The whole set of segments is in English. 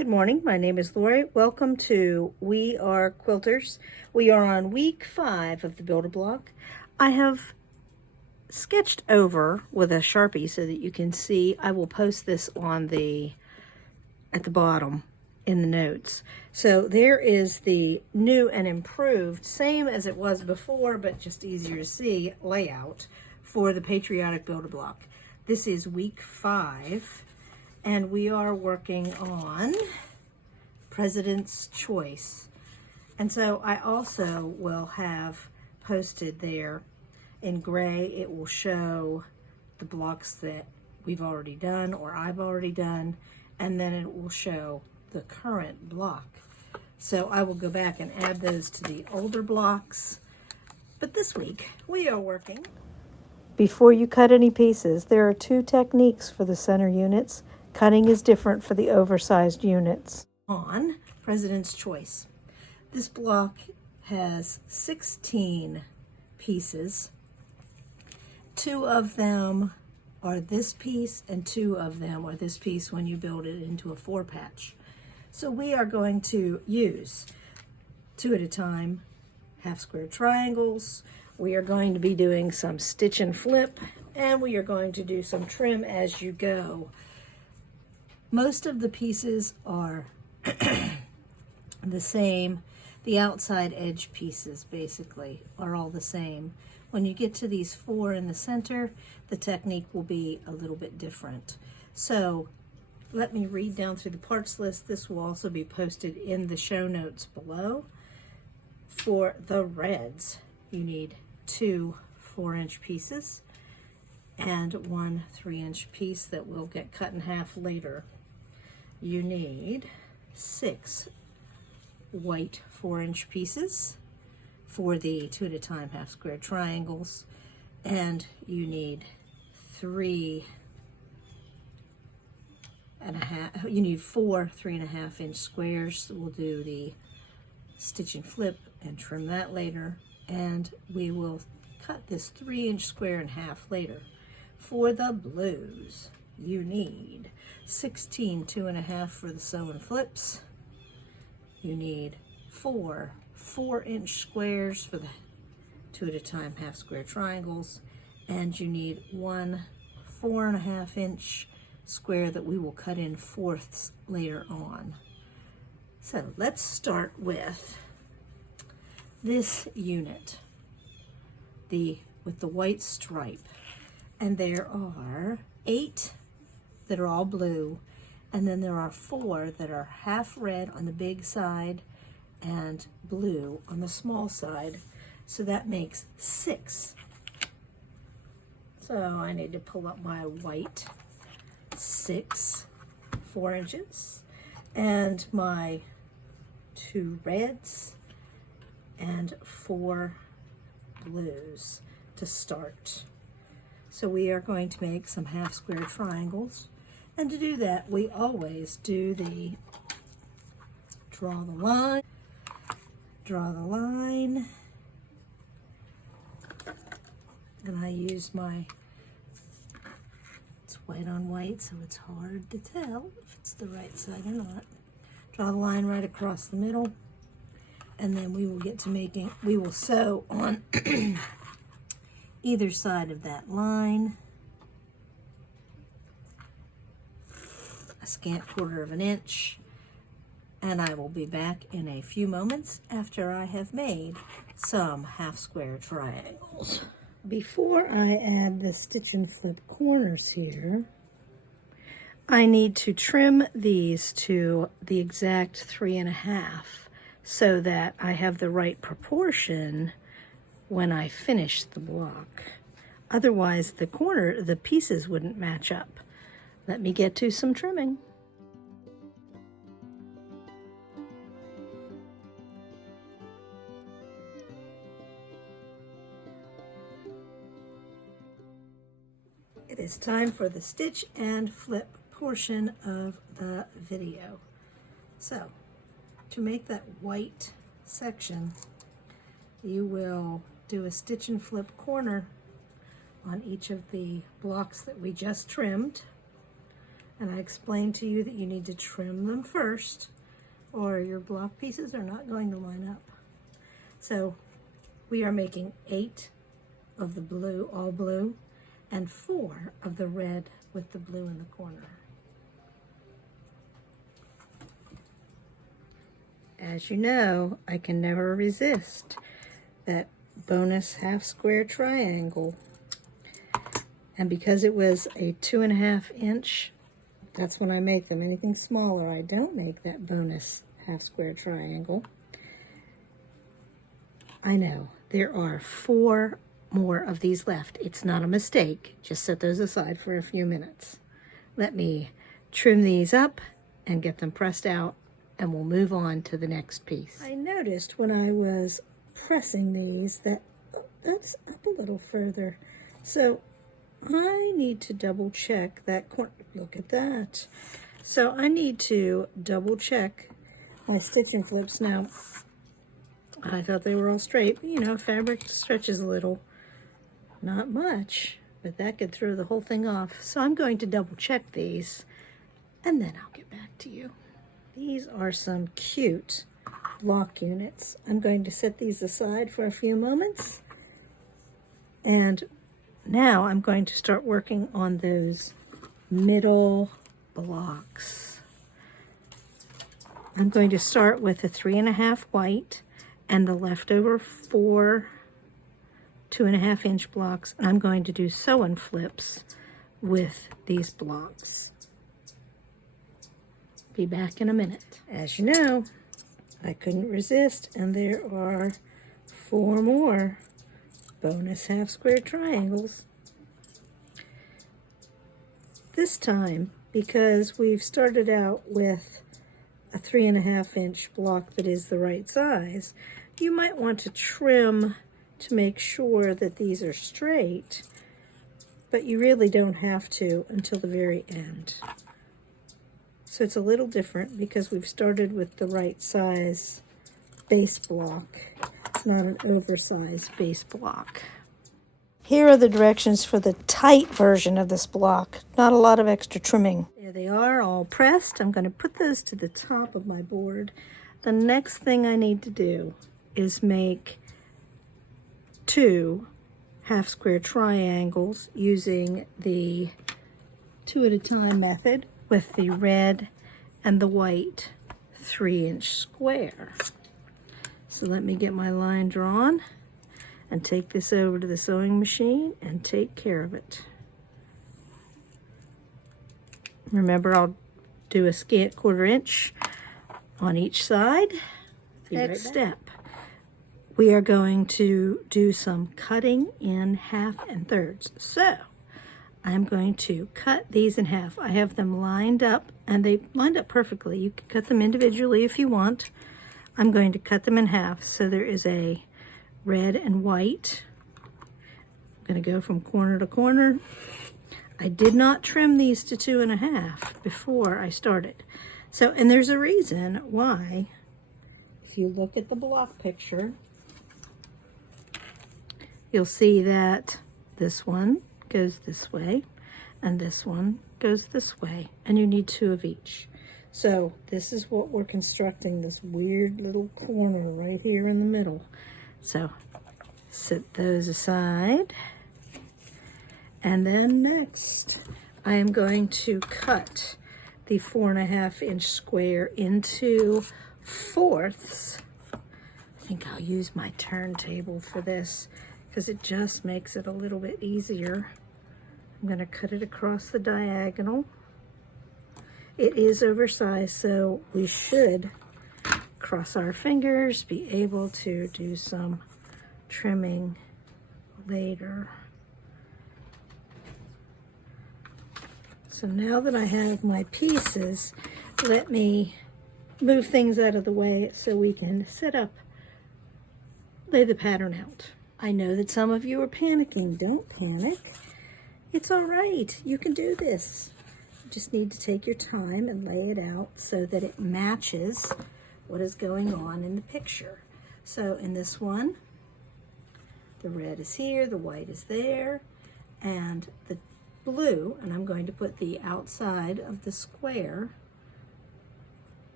Good morning, my name is Lori. Welcome to We Are Quilters. We are on week 5 of the Builder Block. I have sketched over with a Sharpie so that you can see. I will post this on at the bottom in the notes. So there is the new and improved, same as it was before, but just easier to see, layout for the Patriotic Builder Block. This is week 5. And we are working on President's Choice. And so I also will have posted there in gray, it will show the blocks that we've already done or I've already done, and then it will show the current block. So I will go back and add those to the older blocks. But this week we are working. Before you cut any pieces, there are 2 techniques for the center units. Cutting is different for the oversized units. On President's Choice. This block has 16 pieces. 2 of them are this piece and 2 of them are this piece when you build it into a 4-patch. So we are going to use 2 at a time half square triangles. We are going to be doing some stitch and flip, and we are going to do some trim as you go. Most of the pieces are the same. The outside edge pieces basically are all the same. When you get to these 4 in the center, the technique will be a little bit different. So let me read down through the parts list. This will also be posted in the show notes below. For the reds, you need 2 4-inch pieces and 1 3-inch piece that will get cut in half later. You need 6 white 4-inch pieces for the 2 at a time half square triangles, and you need 3 and a half. You need 4 3.5-inch squares. We'll do the stitch and flip and trim that later, and we will cut this 3-inch square in half later. For the blues, you need 16 2.5 for the sew and flips. You need 4 4-inch squares for the 2 at a time half square triangles, and you need 1 4.5-inch square that we will cut in fourths later on. So let's start with this unit, with the white stripe, and there are 8 that are all blue, and then there are 4 that are half red on the big side and blue on the small side. So that makes 6. So I need to pull up my white 6 4 inches and my 2 reds and 4 blues to start. So we are going to make some half square triangles. And to do that, we always do the draw the line, and I use it's white on white, so it's hard to tell if it's the right side or not. Draw the line right across the middle, and then we will get to we will sew on either side of that line a scant 1/4 of an inch, and I will be back in a few moments after I have made some half square triangles. Before I add the stitch and flip corners here, I need to trim these to the exact 3.5 so that I have the right proportion when I finish the block. Otherwise, the pieces wouldn't match up. Let me get to some trimming. It is time for the stitch and flip portion of the video. So, to make that white section, you will do a stitch and flip corner on each of the blocks that we just trimmed. And I explained to you that you need to trim them first or your block pieces are not going to line up. So we are making 8 of the blue, all blue, and 4 of the red with the blue in the corner. As you know, I can never resist that bonus half square triangle. And because it was a 2.5 inch, that's when I make them. Anything smaller, I don't make that bonus half square triangle. I know, there are 4 more of these left. It's not a mistake. Just set those aside for a few minutes. Let me trim these up and get them pressed out, and we'll move on to the next piece. I noticed when I was pressing these that that's up a little further. So I need to double check that corner. Look at that. So I need to double check my stitching flips. Now, I thought they were all straight. You know, fabric stretches a little. Not much, but that could throw the whole thing off. So I'm going to double check these, and then I'll get back to you. These are some cute block units. I'm going to set these aside for a few moments. And now I'm going to start working on those middle blocks. I'm going to start with a 3.5 white and the leftover 4 2.5 inch blocks. And I'm going to do sew-in flips with these blocks. Be back in a minute. As you know, I couldn't resist, and there are 4 more bonus half square triangles. This time, because we've started out with a 3.5 inch block that is the right size, you might want to trim to make sure that these are straight, but you really don't have to until the very end. So it's a little different because we've started with the right size base block, not an oversized base block. Here are the directions for the tight version of this block. Not a lot of extra trimming. There they are, all pressed. I'm going to put those to the top of my board. The next thing I need to do is make 2 half square triangles using the 2 at a time method with the red and the white 3-inch square. So let me get my line drawn and take this over to the sewing machine and take care of it. Remember, I'll do a scant 1/4 inch on each side. Next step, we are going to do some cutting in 1/2 and 3/3. So I'm going to cut these in half. I have them lined up, and they lined up perfectly. You can cut them individually if you want. I'm going to cut them in half. So there is a red and white. I'm going to go from corner to corner. I did not trim these to 2.5 before I started. So, and there's a reason why. If you look at the block picture, you'll see that this one goes this way and this one goes this way, and you need 2 of each. So this is what we're constructing, this weird little corner right here in the middle. So set those aside, and then next I am going to cut the 4.5 inch square into 4ths. I think I'll use my turntable for this because it just makes it a little bit easier. I'm going to cut it across the diagonal. It is oversized, so we should, cross our fingers, be able to do some trimming later. So now that I have my pieces, let me move things out of the way so we can set up, lay the pattern out. I know that some of you are panicking. Don't panic. It's all right. You can do this. You just need to take your time and lay it out so that it matches what is going on in the picture. So in this one, the red is here, the white is there, and the blue, and I'm going to put the outside of the square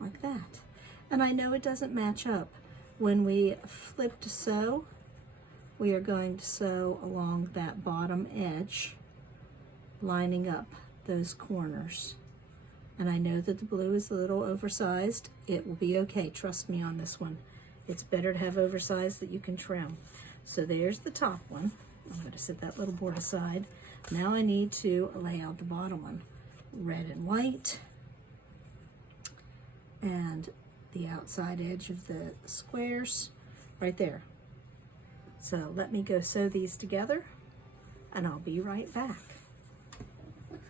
like that. And I know it doesn't match up. When we flip to sew, we are going to sew along that bottom edge, lining up those corners. And I know that the blue is a little oversized. It will be okay, trust me on this one. It's better to have oversized that you can trim. So there's the top one. I'm going to set that little board aside. Now I need to lay out the bottom one. Red and white. And the outside edge of the squares right there. So let me go sew these together and I'll be right back.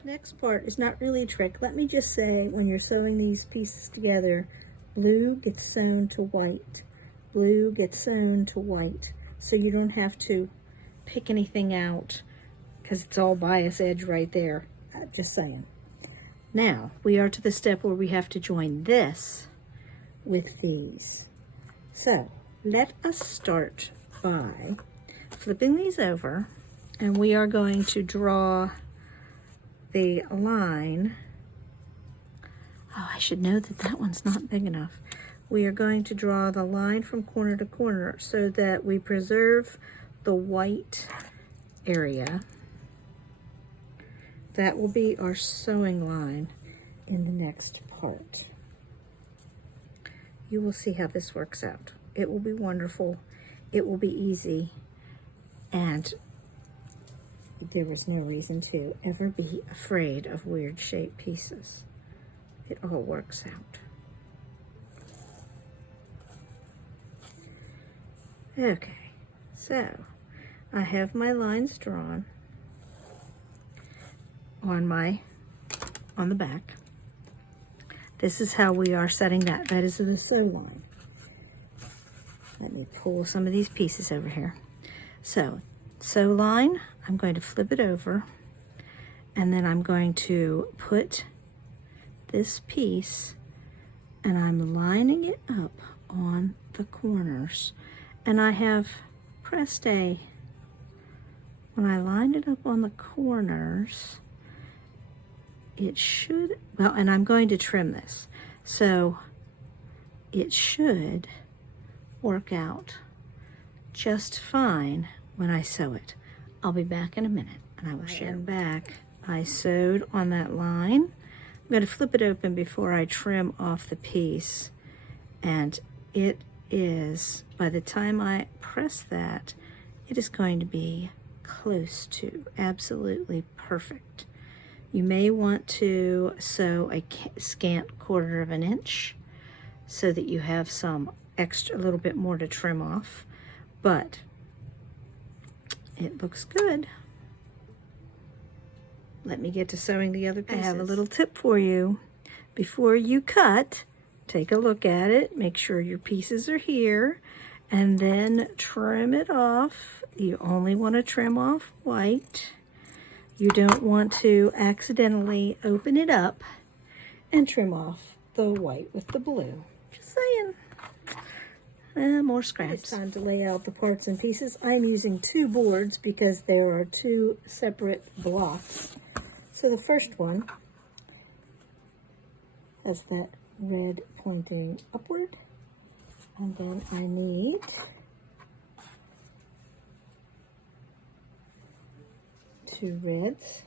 Next part is not really a trick. Let me just say, when you're sewing these pieces together, blue gets sewn to white. Blue gets sewn to white. So you don't have to pick anything out because it's all bias edge right there. Just saying. Now, we are to the step where we have to join this with these. So, let us start by flipping these over, and we are going to draw the line. Oh, I should know that that one's not big enough. We are going to draw the line from corner to corner so that we preserve the white area. That will be our sewing line in the next part. You will see how this works out. It will be wonderful. It will be easy. And there was no reason to ever be afraid of weird shaped pieces. It all works out. Okay, so I have my lines drawn on the back. This is how we are setting that. That is the sew line. Let me pull some of these pieces over here. So, sew line, I'm going to flip it over, and then I'm going to put this piece, and I'm lining it up on the corners. And I have pressed when I line it up on the corners, it should, well, and I'm going to trim this, so it should work out just fine when I sew it. I'll be back in a minute and I will share. Back, I sewed on that line. I'm going to flip it open before I trim off the piece, and it is, by the time I press that, it is going to be close to absolutely perfect. You may want to sew a scant 1/4 of an inch so that you have some extra, a little bit more to trim off, but it looks good. Let me get to sewing the other pieces. I have a little tip for you. Before you cut, take a look at it, make sure your pieces are here, and then trim it off. You only want to trim off white. You don't want to accidentally open it up and trim off the white with the blue. Just saying. More scraps. It's time to lay out the parts and pieces. I'm using 2 boards because there are 2 separate blocks. So the first one has that red pointing upward, and then I need two reds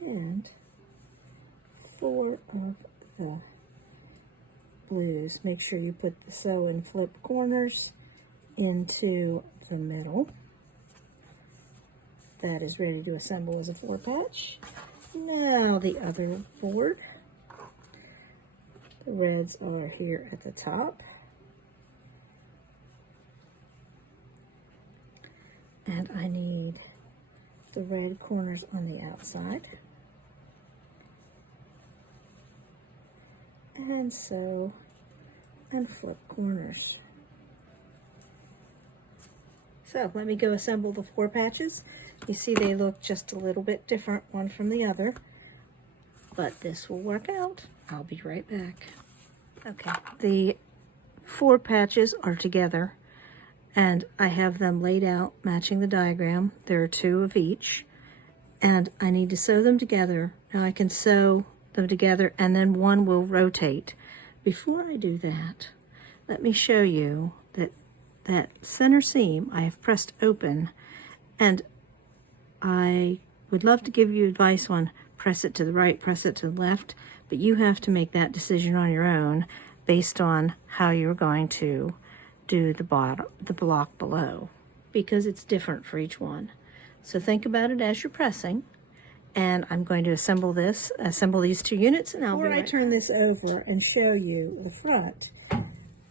and 4 of the blues. Make sure you put the sew and flip corners into the middle. That is ready to assemble as a 4 patch. Now the other board. The reds are here at the top. And I need the red corners on the outside. And sew and flip corners. So let me go assemble the 4 patches. You see they look just a little bit different one from the other, but this will work out. I'll be right back. Okay, the 4 patches are together, And I have them laid out matching the diagram. There are 2 of each. And I need to sew them together. Now I can sew them together and then one will rotate. Before I do that, let me show you that center seam I have pressed open, and I would love to give you advice on press it to the right, press it to the left, but you have to make that decision on your own based on how you're going to do the block below, because it's different for each one. So think about it as you're pressing, and I'm going to assemble these 2 units, and Before I turn this over and show you the front,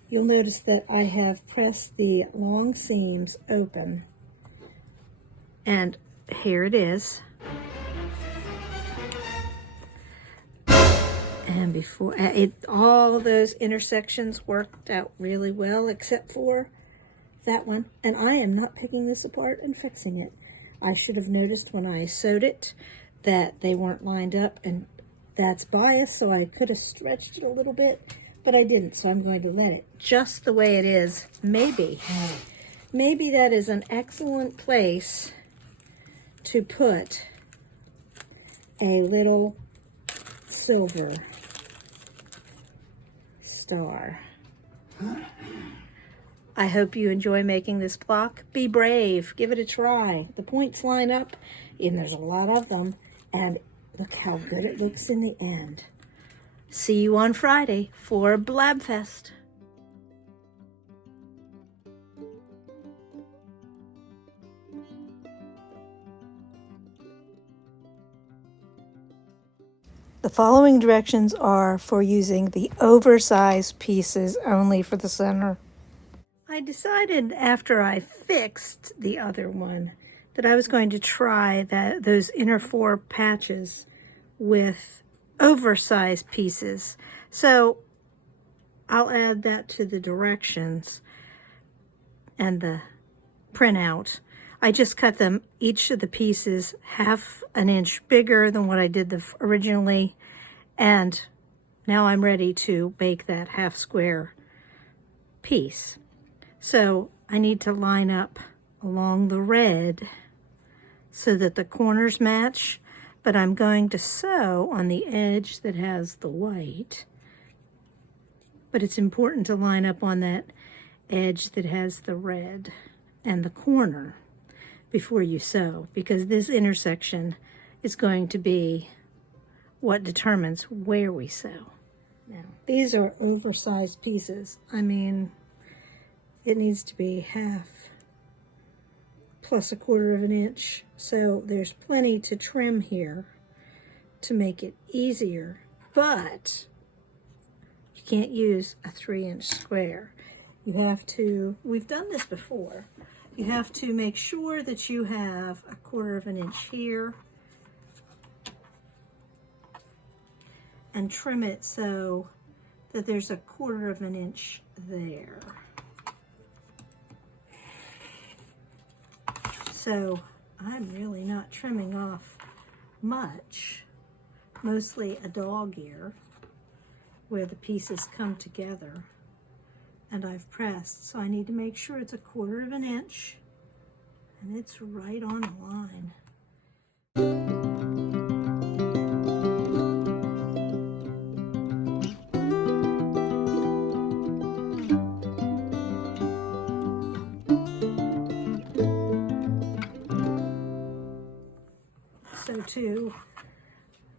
you'll notice that I have pressed the long seams open, and here it is. And before all those intersections worked out really well, except for that one. And I am not picking this apart and fixing it. I should have noticed when I sewed it that they weren't lined up, and that's bias, so I could have stretched it a little bit, but I didn't, so I'm going to let it just the way it is. Maybe that is an excellent place to put a little silver star. I hope you enjoy making this block. Be brave, give it a try. The points line up, and there's a lot of them, and look how good it looks in the end. See you on Friday for Blabfest. The following directions are for using the oversized pieces only for the center. I decided after I fixed the other one that I was going to try those inner 4 patches with oversized pieces. So I'll add that to the directions and the printout. I just cut them, each of the pieces, 1/2 inch bigger than what I did originally, and now I'm ready to bake that 1/2 square piece. So I need to line up along the red so that the corners match, but I'm going to sew on the edge that has the white. But it's important to line up on that edge that has the red and the corner before you sew, because this intersection is going to be what determines where we sew. Now, these are oversized pieces. I mean, it needs to be 1/2 plus 1/4 inch, so there's plenty to trim here to make it easier, but you can't use a 3-inch square. You have to, we've done this before, you have to make sure that you have 1/4 inch here and trim it so that there's 1/4 inch there. So I'm really not trimming off much, mostly a dog ear where the pieces come together, and I've pressed, so I need to make sure it's 1/4 inch and it's right on the line. So to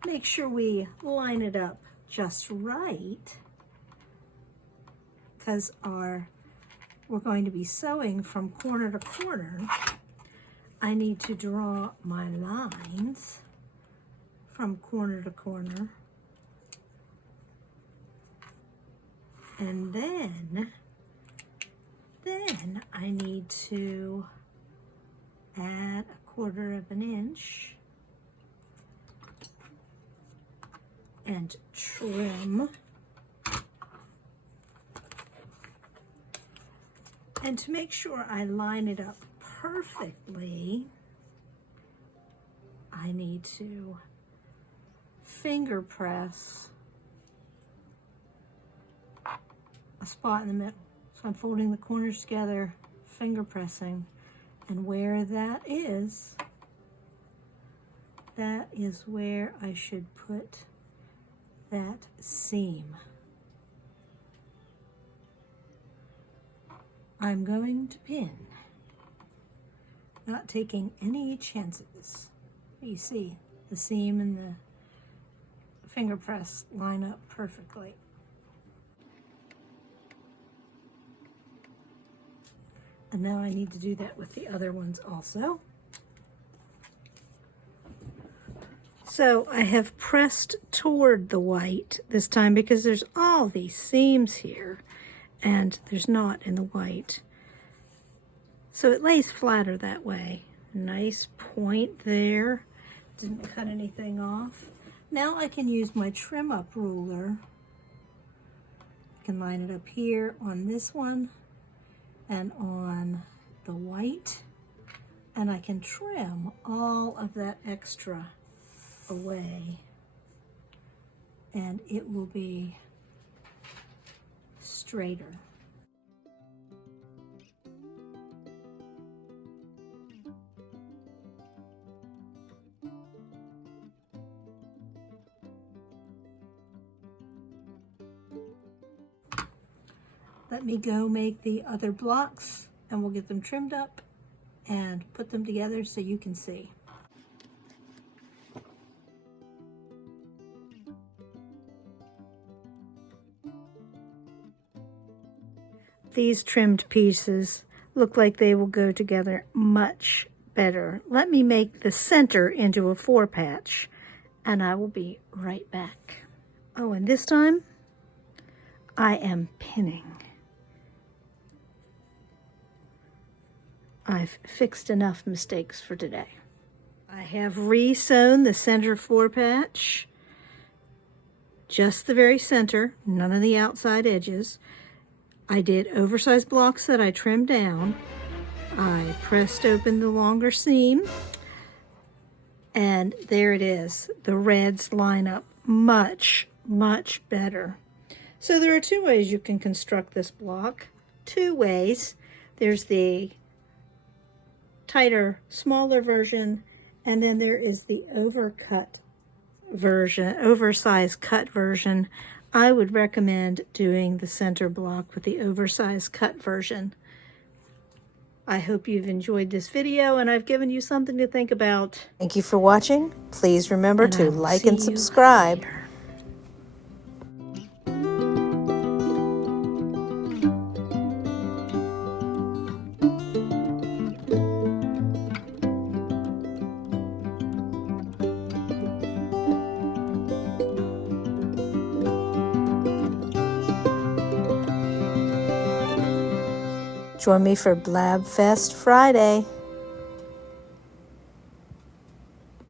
make sure we line it up just right, because we're going to be sewing from corner to corner, I need to draw my lines from corner to corner, and then I need to add 1/4 inch and trim. And to make sure I line it up perfectly, I need to finger press a spot in the middle. So I'm folding the corners together, finger pressing. And where that is where I should put that seam. I'm going to pin, not taking any chances. You see the seam and the finger press line up perfectly. And now I need to do that with the other ones also. So I have pressed toward the white this time because there's all these seams here and there's not in the white. So it lays flatter that way. Nice point there. Didn't cut anything off. Now I can use my trim up ruler. I can line it up here on this one and on the white, and I can trim all of that extra away, and it will be straighter. Let me go make the other blocks and we'll get them trimmed up and put them together so you can see. These trimmed pieces look like they will go together much better. Let me make the center into a 4-patch and I will be right back. Oh, and this time I am pinning. I've fixed enough mistakes for today. I have re-sewn the center 4-patch, just the very center, none of the outside edges. I did oversized blocks that I trimmed down. I pressed open the longer seam, and there it is. The reds line up much, much better. So there are 2 ways you can construct this block. 2 ways. There's the tighter, smaller version, and then there is the overcut version, oversized cut version. I would recommend doing the center block with the oversized cut version. I hope you've enjoyed this video and I've given you something to think about. Thank you for watching. Please remember to like and subscribe. Later. Join me for Blab Fest Friday.